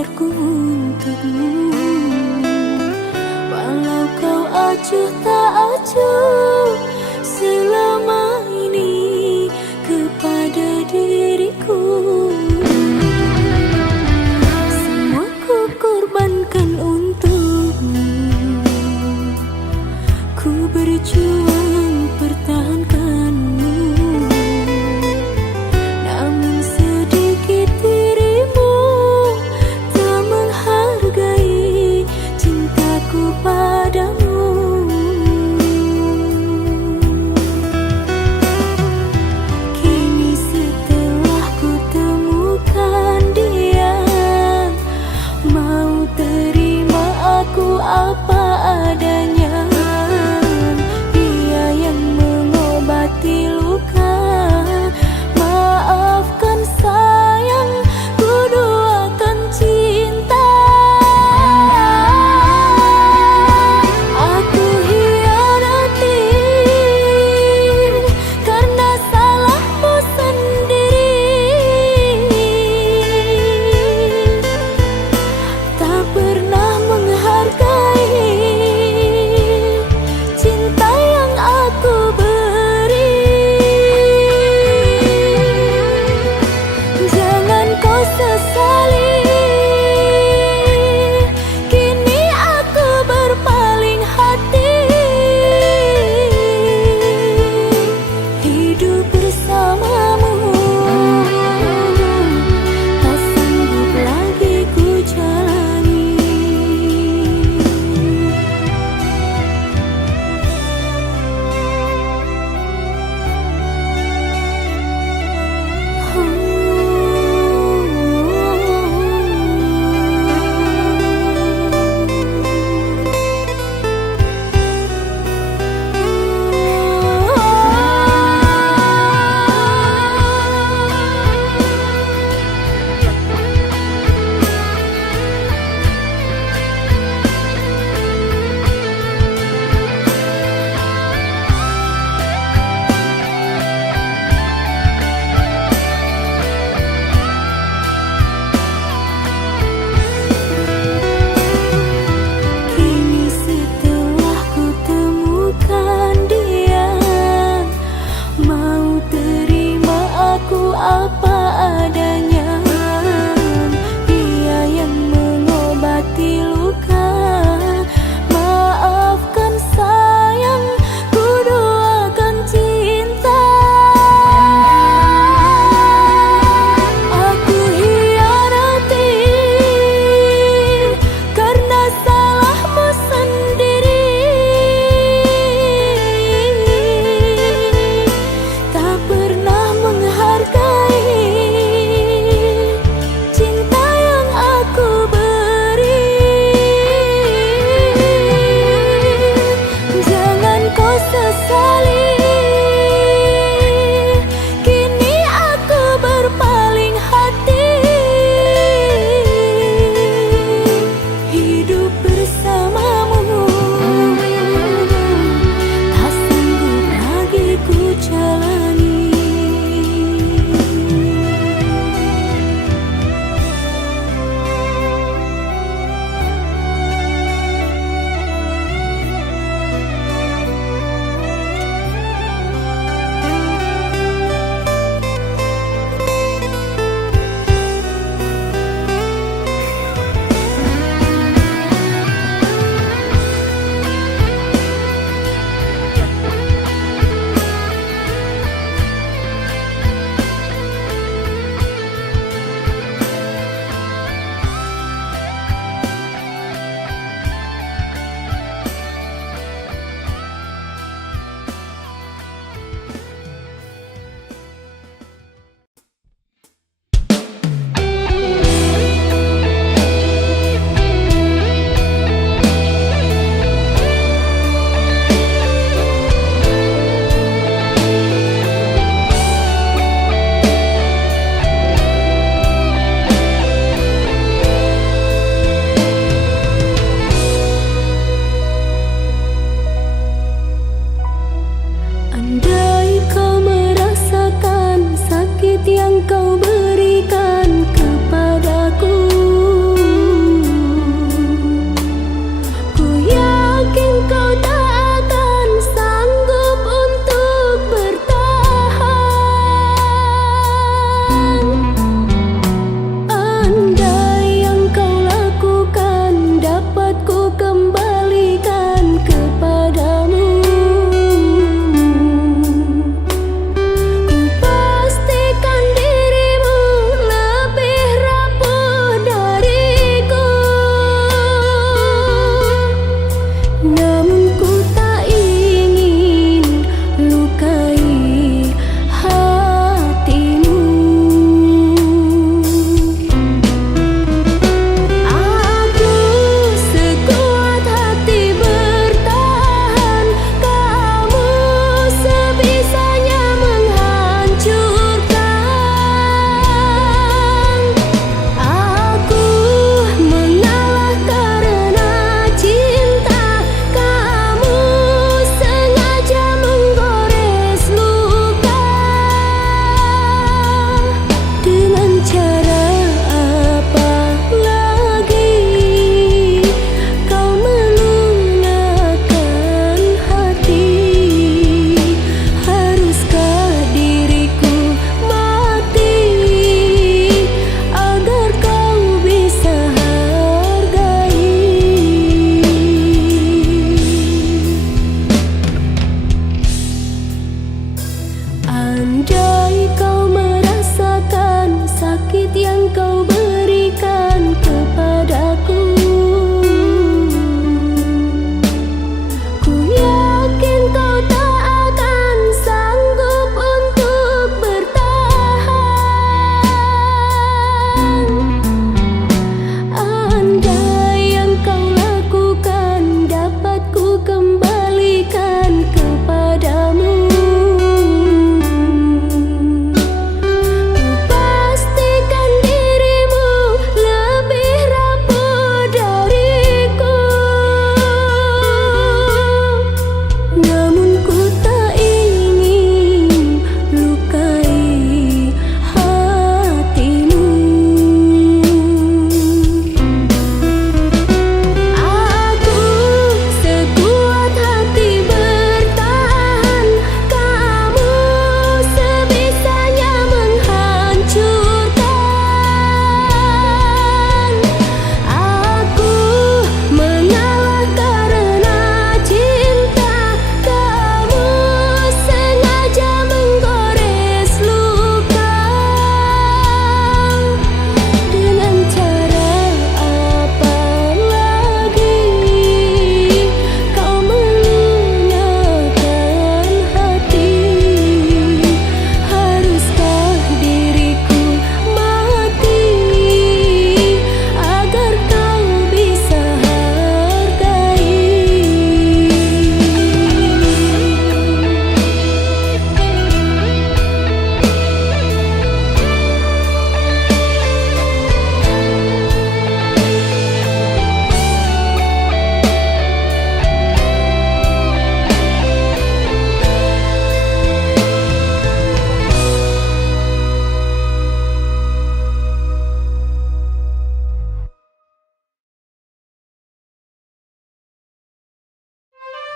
sabarku untukmu. Walau kau acuh tak acuh selama ini kepada diriku, semua ku korbankan untukmu. Ku berjuang pertahankanmu, namun sedikit dirimu tak menghargai cintaku padamu.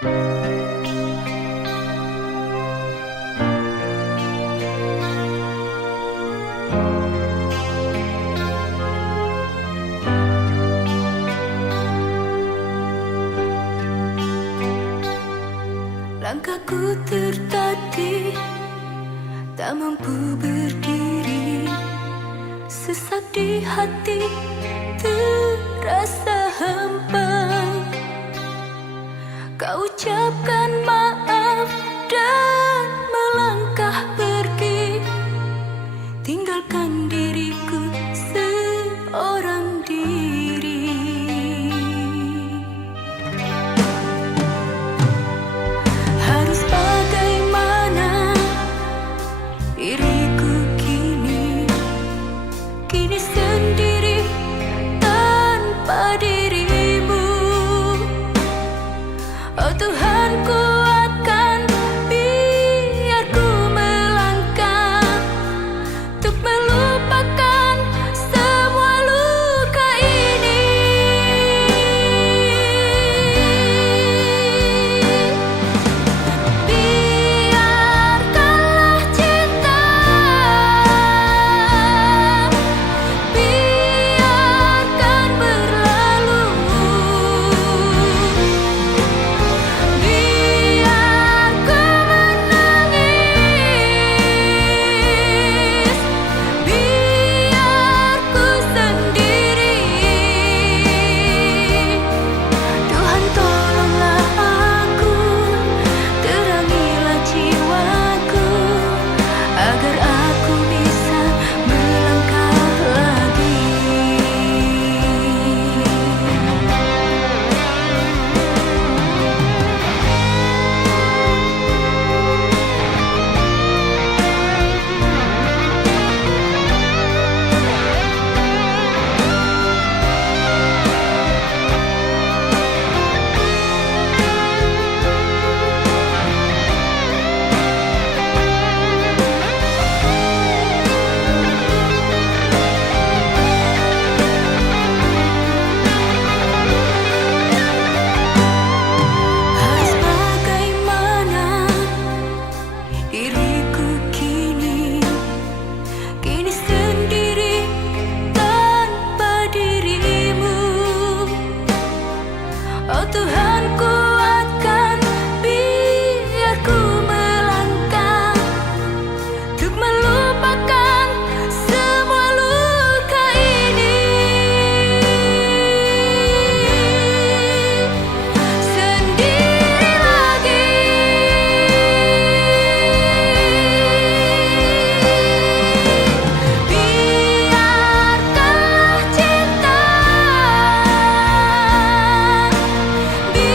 Langkahku tertatih, tak mampu berdiri, sesak di hati, terasa hampa. Kau ucapkan maaf dan melangkah pergi, tinggalkan diriku seorang diri. Harus bagaimana diriku kini, kini sendiri tanpa dirimu. Oh Tuhan, kuatkan, biar ku melangkah untuk melupakan semua luka ini. Biarkanlah cinta, biarkan berlalu. Biar ku menangis, biar ku sendiri. Tuhan, tolonglah aku, terangilah jiwaku, agar aku bisa melangkah lagi. Harus bagaimana diriku kini, kini sendiri tanpa dirimu. Oh Tuhan, kuatkan, biar ku melangkah untuk melupakan semua luka ini. Sendiri lagi. Biarkanlah cinta, biarkan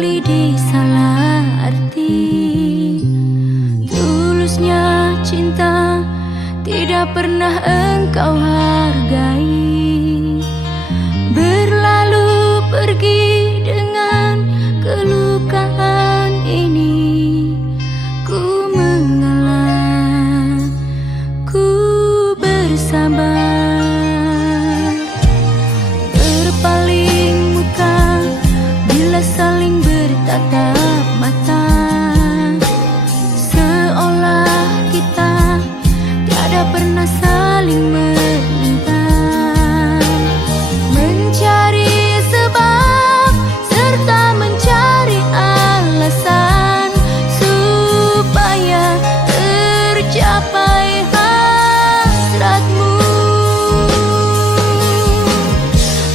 kali disalah arti. Tulusnya cinta tidak pernah engkau hargai. Berlalu pergi dengan kelukaan ini. Ku mengalah, ku bersabar. Berpaling muka bila saling bertatap mata, seolah kita tiada pernah saling meminta. Mencari sebab serta mencari alasan supaya tercapai hasratmu.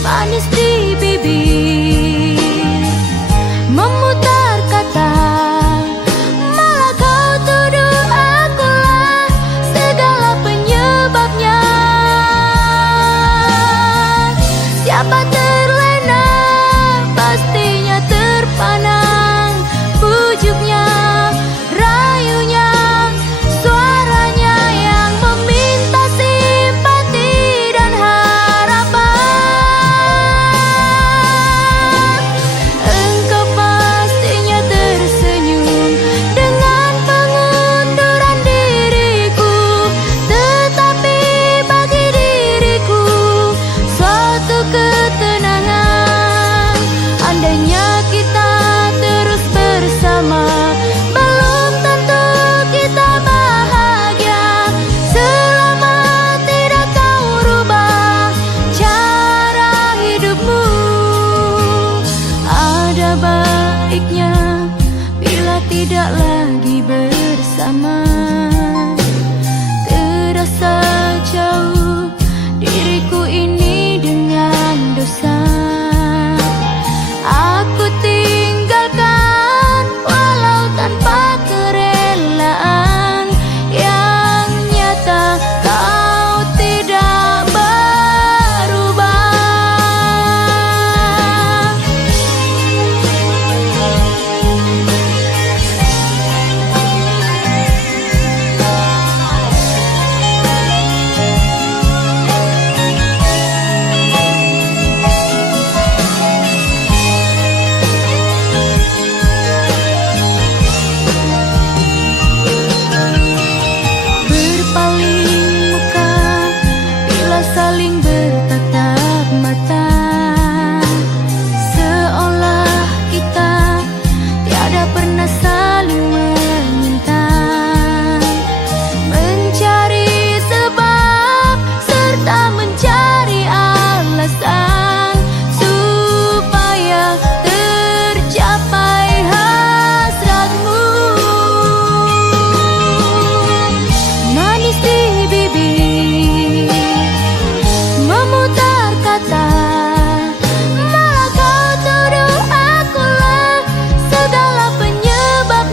Manis di bibir, memutar kata, malah kau tuduh akulah segala penyebabnya. Siapa terlena pastinya terpana. Bujuknya, rayunya, suaranya yang meminta simpati dan harapan. Engkau pastinya tersenyum dengan pengunduran diriku, tetapi bagi diriku suatu ketenangan. Andainya kita terus bersama, belum tentu kita bahagia. Selama tidak kau rubah cara hidupmu, ada baiknya bila tidak lagi bersama. Terasa jauh diriku ini dengan dosa. Aku tinggalkan walau tanpa kerelaan. Yang nyata kau tidak berubah. Berpaling muka bila saling bertatap mata, seolah kita tiada pernah saling meminta. Mencari sebab serta mencari alasan supaya tercapai hasratmu. Manis di bibir, memutar kata, malah kau tuduh akulah segala penyebabnya.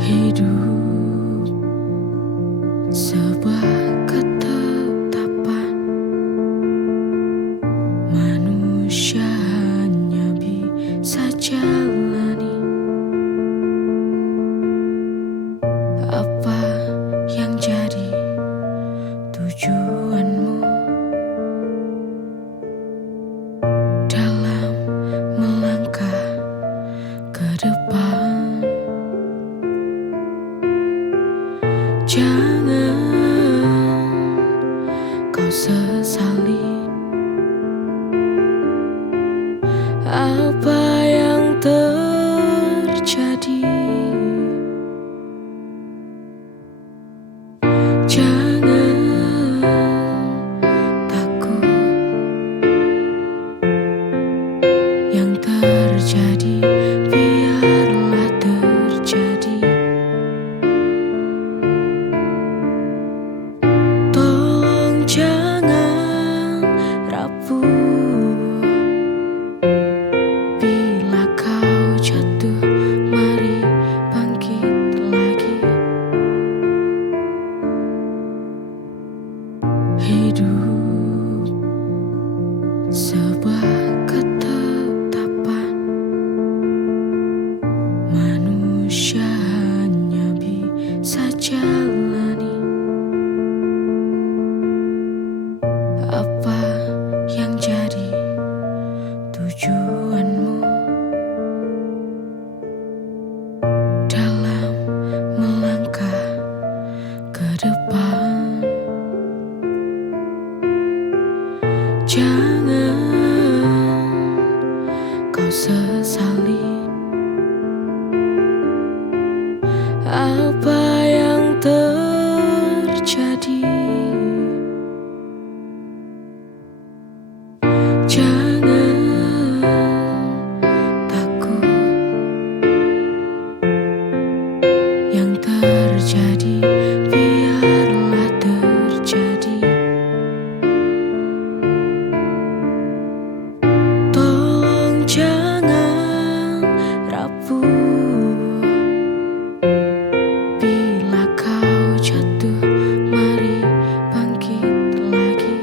Hidup sebuah ketetapan, manusia hanya bisa jalani apa yang jadi tujuanmu dalam melangkah ke depan. Jangan kau sesali apa yang terjadi. Jangan takut yang terjadi, biarlah terjadi. Tolong jangan rapuh, bila kau jatuh mari bangkit lagi. Hidup sebuah ketetapan, manusia hanya bisa jalani apa yang jadi tujuanmu dalam melangkah ke depan. Jangan kau sesali apa yang terjadi. Jangan takut yang terjadi, biarlah terjadi. Tolong jangan rapuh, bila kau jatuh mari bangkit lagi.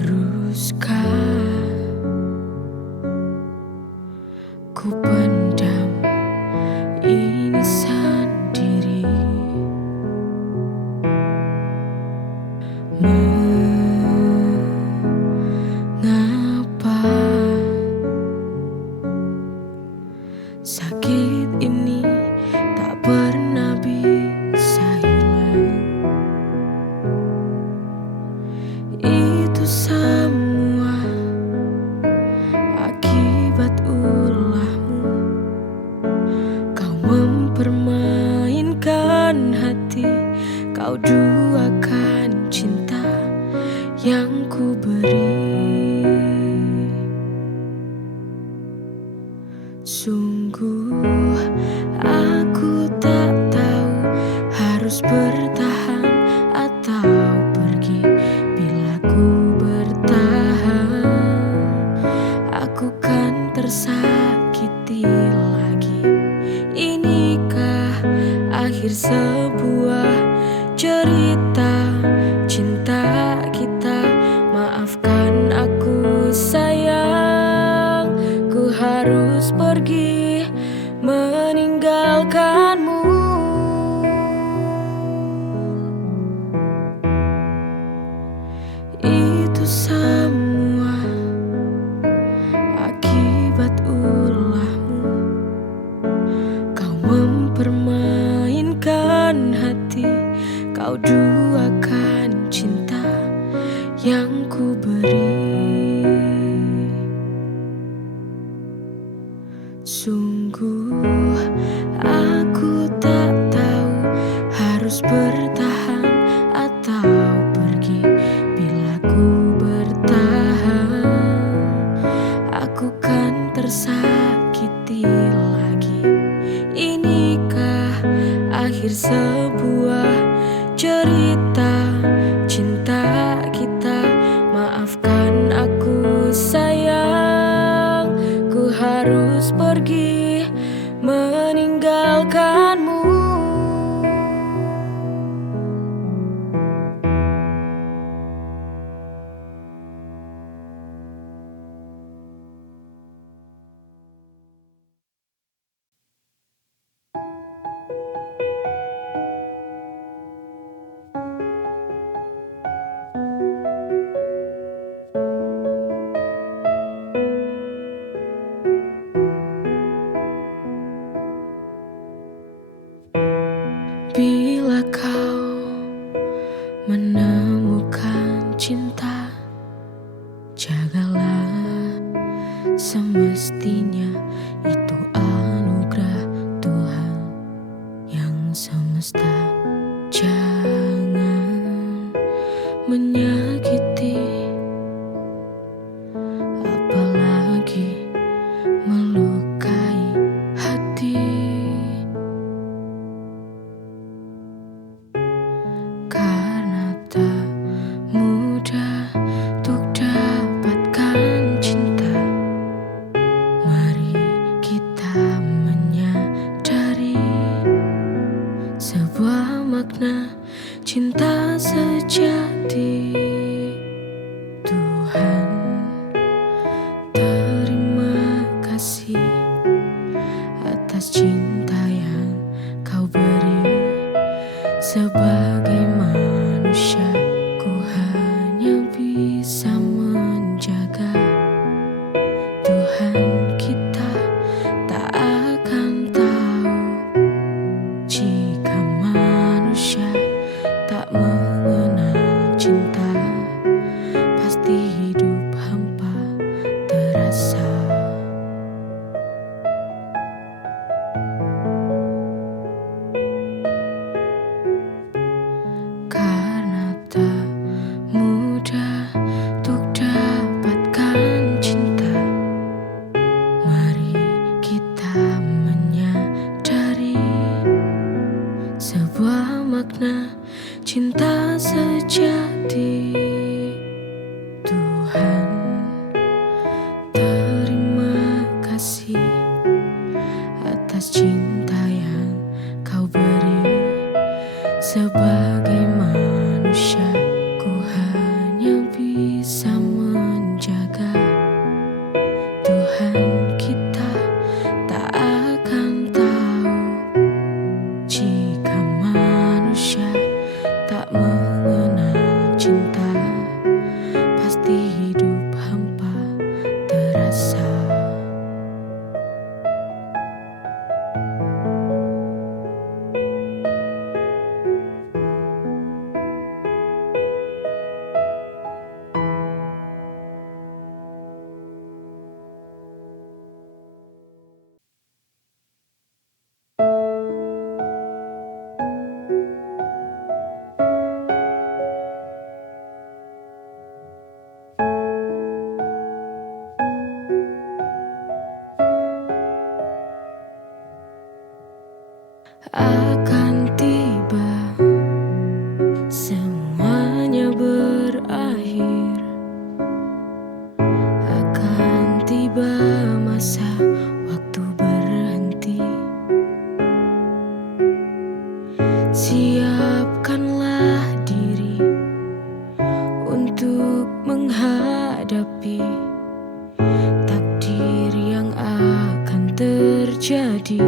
Haruskah ku pendam ini sendiri? Mengapa sakit ini tak pernah bisa hilang? Itu semua akibat ulahmu. Kau mempermainkan hati, kau duakan cinta. menemukan cinta, jagalah, semestinya itu anugerah Tuhan yang semesta. Jangan menyakiti, apalagi melukai hati, karena tak mudah untuk dapatkan cinta. Mari kita menyadari sebuah makna cinta sejati. Tuhan, terima kasih atas cinta yang Kau beri. Sebagai manusia, ku hanya bisa menjaga. Tuhan, kita tak akan tahu jika manusia tak mengenal cinta, pasti hidup hampa terasa. Karena tak mudah untuk dapatkan cinta, mari kita menyadari sebuah makna cinta sejati. Tuhan, terima kasih atas cinta yang Kau beri. Sebagai manusia, ku hanya bisa menjaga. Tuhan, kita tak akan tahu jika manusia tak mengenal cinta, pasti hidup hampa terasa. Akan tiba, semuanya berakhir. Akan tiba masa waktu berhenti. Siapkanlah diri untuk menghadapi takdir yang akan terjadi.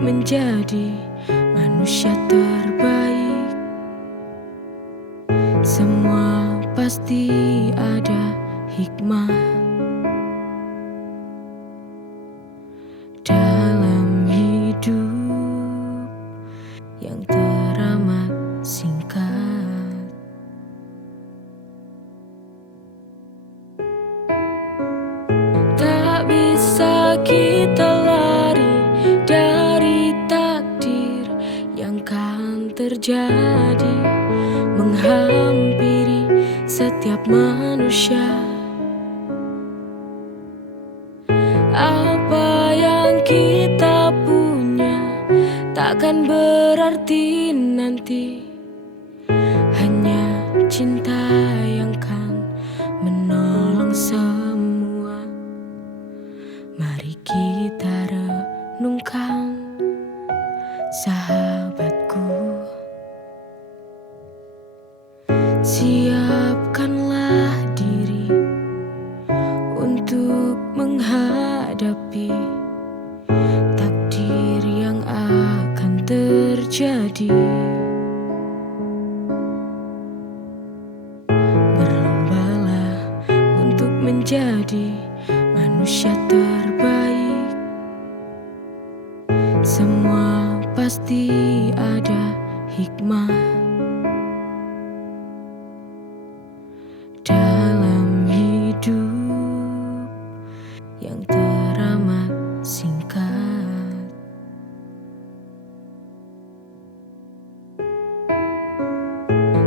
Menjadi manusia terbaik. Semua pasti ada hikmah dalam hidup yang teramat singkat. Tak bisa kita lari dari takdir yang kan terjadi, menghampiri setiap manusia. Apa yang kita punya takkan berarti nanti, hanya cinta yang kan menolong semua. Mari kita renungkan, sahabatku. Siapkanlah diri untuk menghadapi takdir yang akan terjadi. Berlombalah untuk menjadi manusia terbaik. semua pasti ada hikmah dalam hidup yang teramat singkat.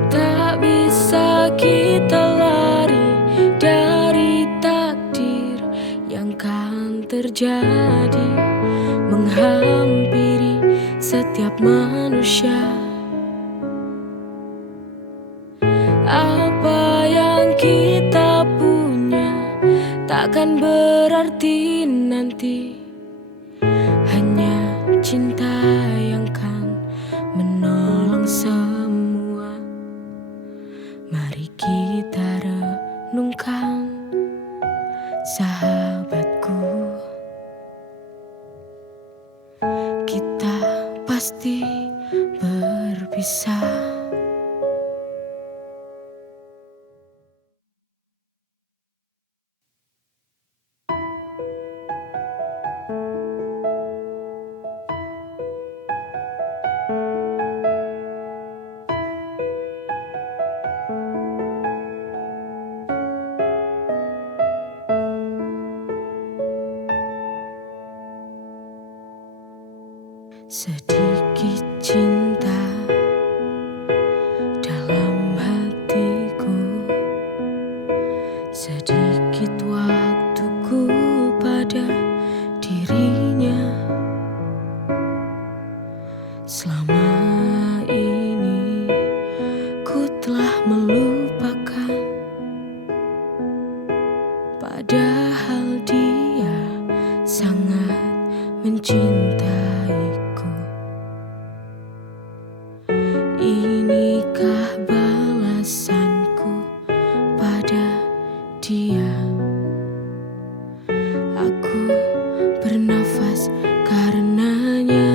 Tak bisa kita lari dari takdir yang kan terjadi, menghampiri setiap manusia. Apa yang kita punya takkan berarti nanti, hanya cinta yang kan menolong semua. Mari kita renungkan, sahabatku, kita pasti berpisah. Sedikit cinta dalam hatiku, sedikit waktuku pada dirinya. Selama ini ku telah melupakan, padahal dia sangat mencintaiku. Inikah balasanku pada dia? Aku bernafas karenanya.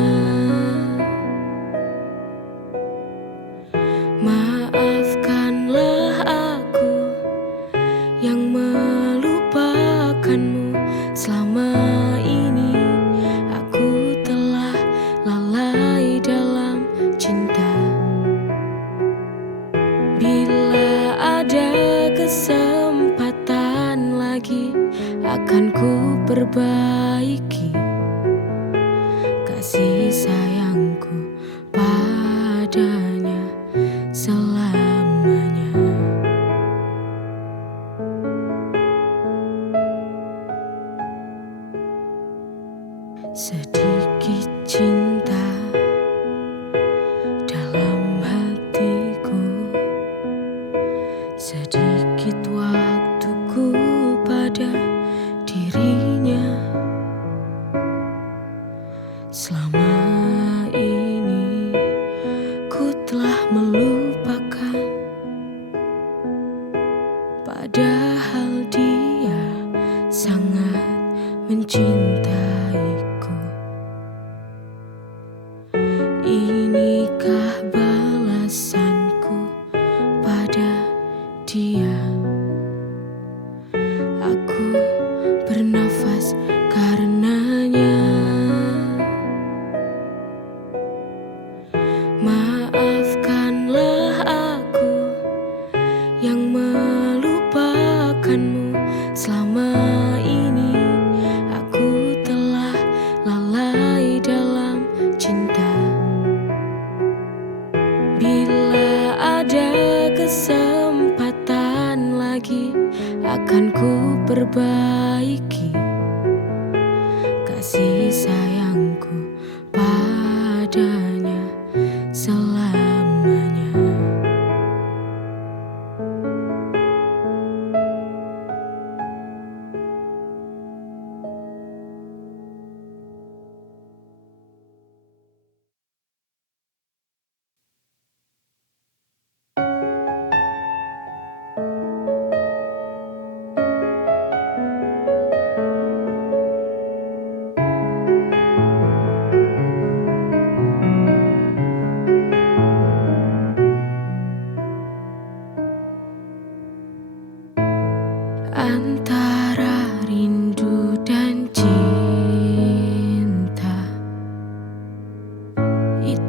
Maafkanlah aku yang melupakanmu. Selama ini aku telah lalai dalam cinta. Bila ada kesempatan lagi, akan ku perbaiki kasih sayangku padanya selamanya. Sedikit cinta dalam hatiku, sedikit waktuku pada dirinya. Selama ini ku telah melupakan, padahal dia sangat mencintaiku. Inikah balasanku pada dia? Aku bernafas karenanya. Maafkanlah aku yang melupakanmu. Selama ini aku telah lalai dalam cinta. Bila ada kesempatan lagi, akan ku perbaiki kasih sayangku padanya selamanya.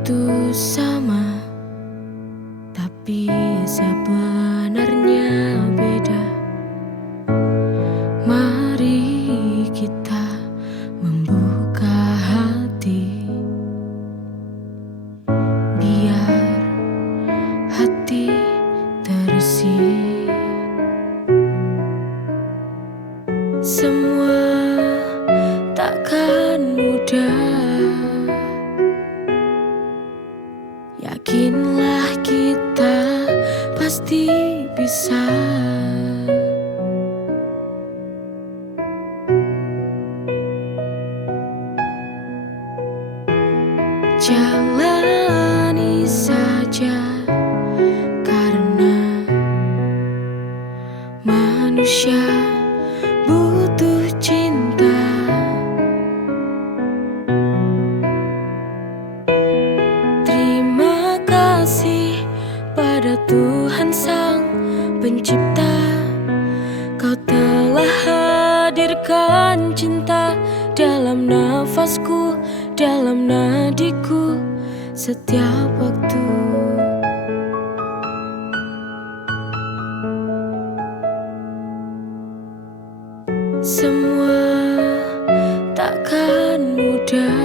itu sama, tapi sebenarnya beda. Mari kita membuka hati, biar hati terisi. Semua takkan mudah, yakinlah kita pasti bisa. Jalani saja, karena manusia butuh cinta. Terima kasih pada Tuhan Sang Pencipta, Kau telah hadirkan cinta dalam nafasku, dalam nadiku, setiap waktu. Semua takkan mudah,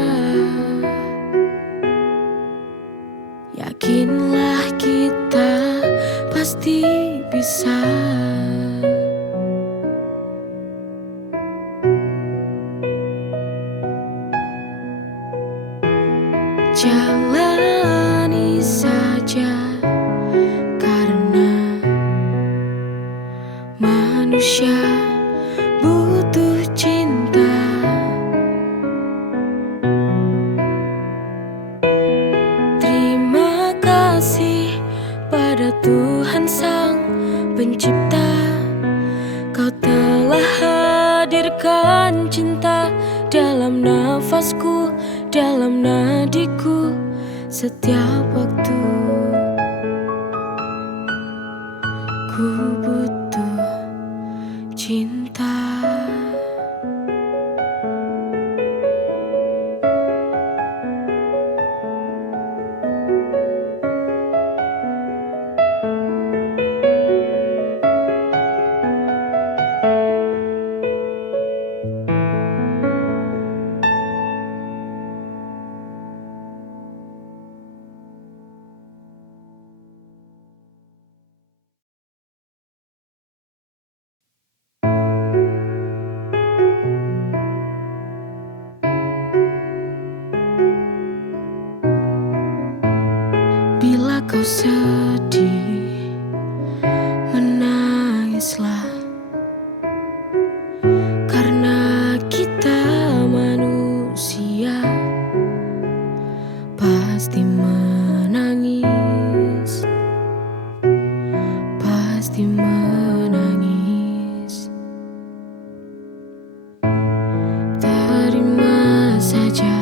yakinlah kita pasti bisa. Jalani saja, karena manusia butuh cinta. Terima kasih pada Tuhan Sang Pencipta, Kau telah hadirkan cinta dalam nafasku, dalam nadiku, setiap waktu. Ku butuh cinta. Bila kau sedih, menangislah, karena kita manusia pasti menangis, pasti menangis. Terima saja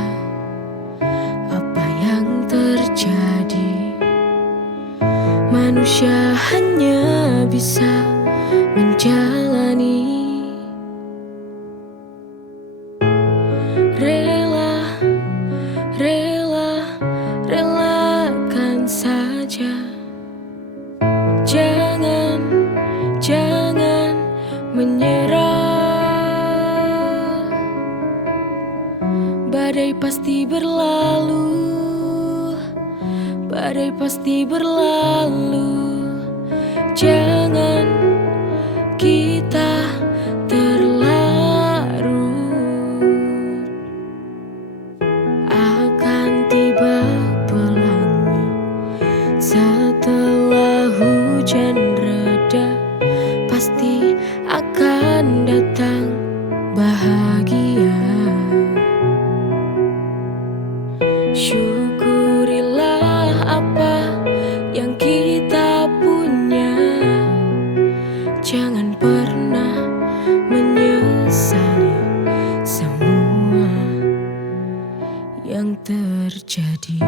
apa yang terjadi. Manusia hanya bisa menjalani. Relakan saja. Jangan menyerah. Badai pasti berlalu, badai pasti berlalu. Jangan kita terlarut. Akan tiba pelangi setelah hujan reda. Pasti akan datang bahagia. Syukurilah apa yang kita punya. Jangan pernah menyesali semua yang terjadi.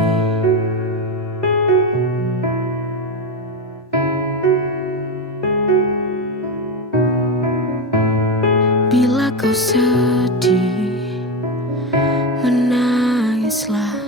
Bila kau sedih, menangislah,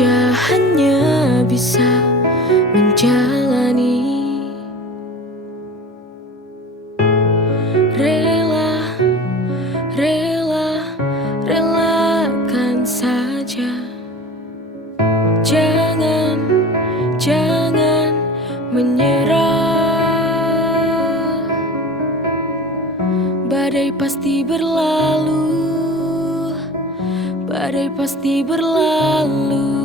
saja hanya bisa menjalani. Relakan saja. Jangan menyerah. Badai pasti berlalu. Badai pasti berlalu.